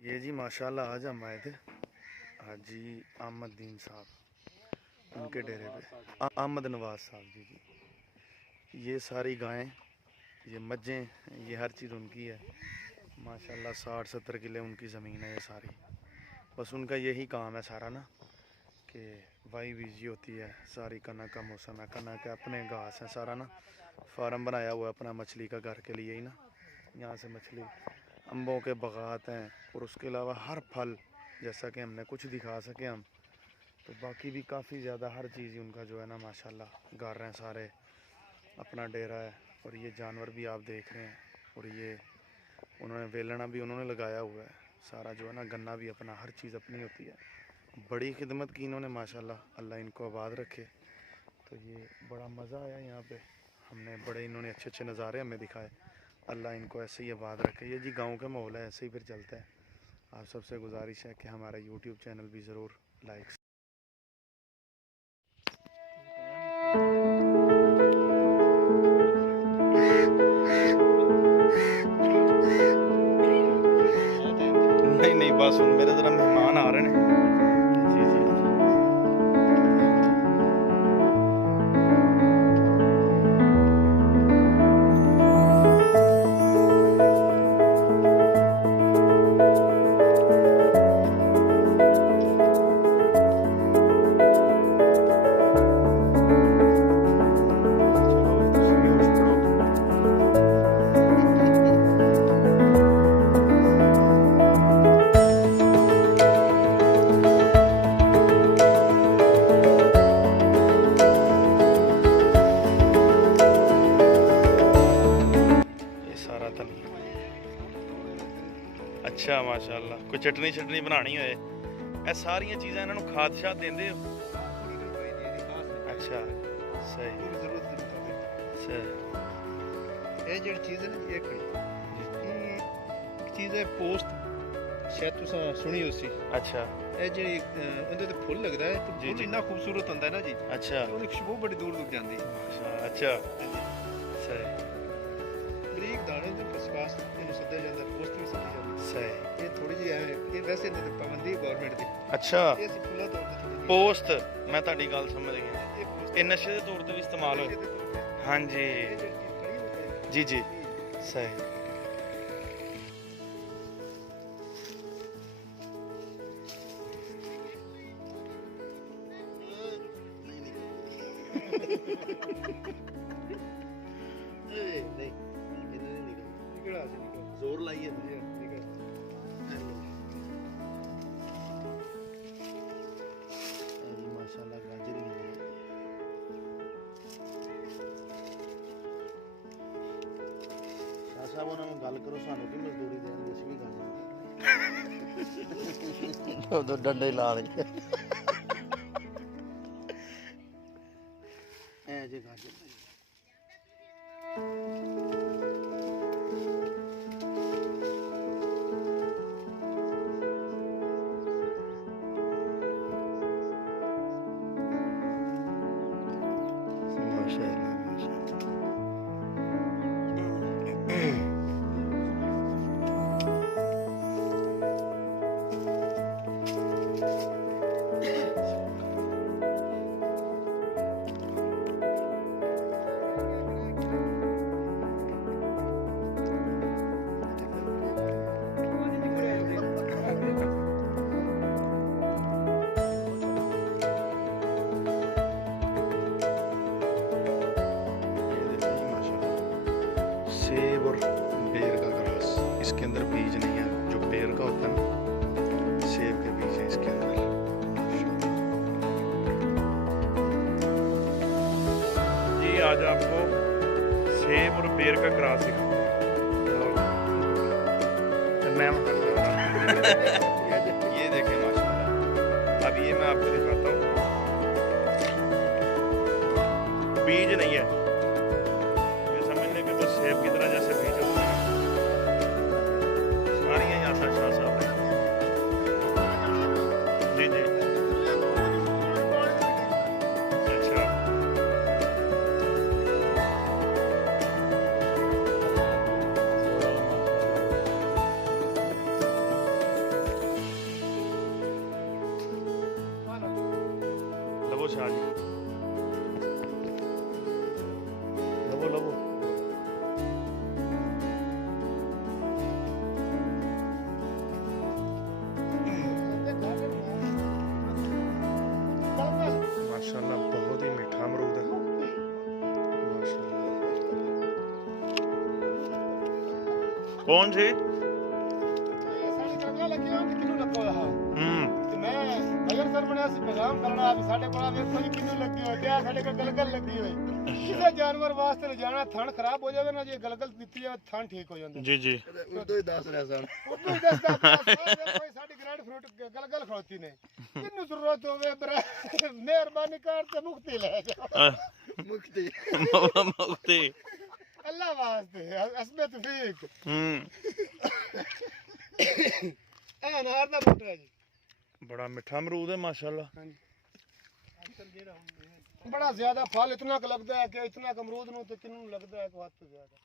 ये जी माशाल्लाह आज हम आए थे हाजी अहमद दीन साहब उनके डेरे पे अहमद नवाज साहब जी। ये सारी गायें, ये मज्जें, ये हर चीज़ उनकी है माशाल्लाह। 60-70 किले उनकी ज़मीन है ये सारी। बस उनका यही काम है सारा ना कि वाई बीजी होती है सारी। कनक का मौसम है, कनक के अपने घास है सारा ना। फार्म बनाया हुआ है अपना मछली का घर के लिए ही ना। यहाँ से मछली, अम्बों के बागात हैं और उसके अलावा हर फल, जैसा कि हमने कुछ दिखा सके हम, तो बाकी भी काफ़ी ज़्यादा हर चीज़ ही उनका जो है ना माशाल्लाह घर हैं सारे। अपना डेरा है और ये जानवर भी आप देख रहे हैं। और ये उन्होंने वेलना भी उन्होंने लगाया हुआ है सारा जो है ना। गन्ना भी अपना, हर चीज़ अपनी होती है। बड़ी खिदमत की इन्होंने माशाल्लाह, अल्लाह इनको आबाद रखे। तो ये बड़ा मज़ा आया यहाँ पे, हमने बड़े इन्होंने अच्छे अच्छे नज़ारे हमें दिखाए। अल्लाह इनको ऐसे ही आबाद रखे। ये जी गांव का माहौल है, ऐसे ही फिर चलता है। आप सबसे गुजारिश है कि हमारा यूट्यूब चैनल भी ज़रूर लाइक नहीं नहीं बस मेरे तरह मेहमान आ रहे हैं। जी जी अच्छा माशाल्लाह। कोई चटनी शटनी बनानी होए ਇਹ ਸਾਰੀਆਂ ਚੀਜ਼ਾਂ ਇਹਨਾਂ ਨੂੰ ਖਾਦ ਸ਼ਾਦ ਦਿੰਦੇ ਹੋ? अच्छा सही सही। ਇਹ ਜਿਹੜੀ ਚੀਜ਼ ਹੈ ਨਾ ਇਹ ਕੋਈ ਚੀਜ਼ ਹੈ ਪੋਸਟ, ਸ਼ਾਇਦ ਤੁਸੀਂ ਸੁਣੀ ਹੋਸੀ। अच्छा ਇਹ ਜਿਹੜੀ ਉਹਦੇ ਤੇ ਫੁੱਲ ਲੱਗਦਾ ਹੈ ਤੇ ਫੁੱਲ ਇੰਨਾ ਖੂਬਸੂਰਤ ਹੁੰਦਾ ਹੈ ਨਾ ਜੀ। अच्छा ਉਹਦੀ ਖੁਸ਼ਬੂ ਬੜੀ ਦੂਰ ਦੂਰ ਜਾਂਦੀ ਹੈ। अच्छा सही ਬਰੀਕ ਦਾਣੇ ਤੇ ਫਸਫਾਸ ਇਹਨੂੰ ਸੱਦਿਆ ਜਾਂਦਾ, ਪੋਸਟ ਵੀ ਸੱਦੀ ਜਾਂਦੀ। सही। ਇਹ ਥੋੜੀ ਜਿਹੀ ਹੈ, ਇਹ ਵੈਸੇ ਤੇ ਪਾਬੰਦੀ ਹੈ ਗਵਰਨਮੈਂਟ ਦੀ। अच्छा ਇਹ ਅਸੀਂ ਫੁੱਲਾਂ ਤੌਰ ਤੇ ਥੋੜੀ पोस्ट, मैं ਤੁਹਾਡੀ ਗੱਲ ਸਮਝ ਗਿਆ। ਇਹ ਪੋਸਟ ਇਹ ਨਸ਼ੇ ਦੇ ਤੌਰ ਤੇ ਵੀ ਇਸਤੇਮਾਲ ਹੋ। हाँ जी ਇਹ ਜਿਹੜੀ ਚੀਜ਼ ਕੜੀ ਹੁੰਦਾ ਹੈ जी जी सही। नहीं इन्हें नहीं निकल ਨਿਕਲ ਆ ਸੀ ਨਿਕਲ जोर लाइए ਨਿਕਲ माशाल्लाह गाजर ही है। शाह साहब उन्होंने गल करो सानू की मजदूरी देंगे ਅਸੀਂ ਵੀ गाजर तो डंडे ला ले ए जे गाजर माशाल्लाह सेब और बेर का ग्रास, इसके अंदर बीज नहीं है। जो बेर का होता है ना, सेब के बीज है इसके अंदर। जी आज आपको सेब और बेर का ग्रास दिखाऊंगा। मैं ये देखें माशाल्लाह। अब ये मैं आपको दिखाता हूँ, बीज नहीं है। सेब की तरह जैसे बीज होते हैं सारी यहाँ शाह साहब हैं। जी जी अच्छा कौन सी ਸਾਡੀ ਗਲਗਲ ਲੱਗੀ ਹੋਈ ਕਿੰਨੂੰ ਲੱਗਾ ਹੋਇਆ हम्म ਤੇ ਮੈਂ ਭਜਨ ਸਰ ਬਣਿਆ ਸੀ ਪੈਗਾਮ ਕਰਨਾ ਵੀ ਸਾਡੇ ਕੋਲ ਵੇਖੋ ਜੀ ਕਿੰਨੂੰ ਲੱਗੀ ਹੋਈ ਤੇ ਸਾਡੇ ਕੋਲ ਗਲਗਲ ਲੱਗੀ ਹੋਈ ਕਿਸੇ ਜਾਨਵਰ ਵਾਸਤੇ ਲਿਜਾਣਾ ਥਣ ਖਰਾਬ ਹੋ ਜਾਵੇ ਨਾ ਜੇ ਗਲਗਲ ਦਿੱਤੀ ਜਾਵੇ ਥਣ ਠੀਕ ਹੋ ਜਾਂਦਾ जी जी ਉਦੋਂ ਹੀ ਦੱਸ ਰਿਹਾ ਸਨ ਉਦੋਂ ਹੀ ਦੱਸਦਾ ਪਿਆ ਸਾਹਿਬ ਕੋਈ ਸਾਡੀ ਗ੍ਰੈਂਡ ਫਰੂਟ ਗਲਗਲ ਖਲੋਤੀ ਨੇ ਕਿੰਨੂੰ ਜ਼ਰੂਰਤ ਹੋਵੇ ਮਿਹਰਬਾਨੀ ਕਰ ਤੇ ਮੁਕਤੀ ਲੈ ਜਾ ਮੁਕਤੀ मुक्ति ਅੱਲਾ ਵਾਸਤੇ ਅਸਮਤ ਫੀਕ ਇਹ ਅਨਾਰ ਦਾ ਬੂਟਾ ਹੈ ਜੀ बड़ा मीठा अमरूद है माशाल्लाह बड़ा ज्यादा फल इतना का लगता है कि इतना अमरूद नु तो किन्नू लगता है कि हद तो ज्यादा